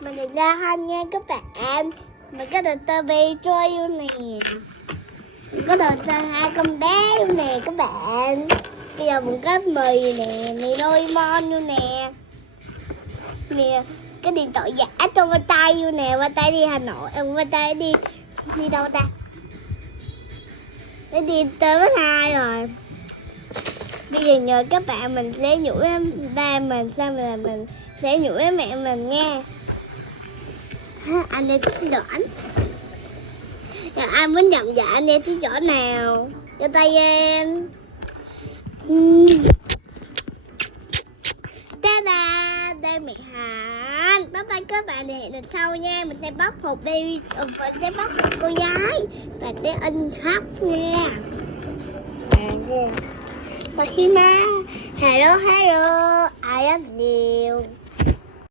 Mình được ra Han nha các bạn. Mình có được tơ bê trôi luôn nè. Mình có được ra 2 con bé luôn nè các bạn. Bây giờ mình có mì nè, mì Doraemon luôn nè. Nè, cái điện thoại giả trong vai tay luôn nè, vai tay đi Hà Nội, vai tay đi đâu ta? Để đi tới với hai rồi. Bây giờ nhờ các bạn mình sẽ nhủ ba mình xong rồi mình sẽ nhủ với mẹ mình nha. Anh em thích giỏi. Rồi ai muốn nhậm dạ anh em thích giỏi nào? Cho tay em. Ta-da! Đây mẹ Hạnh. Bye bye các bạn, hẹn lần sau nha. Mình sẽ bóc hộp đi, mình sẽ bóc hộp cô gái và sẽ in khóc nha. Hello, hello, I love you.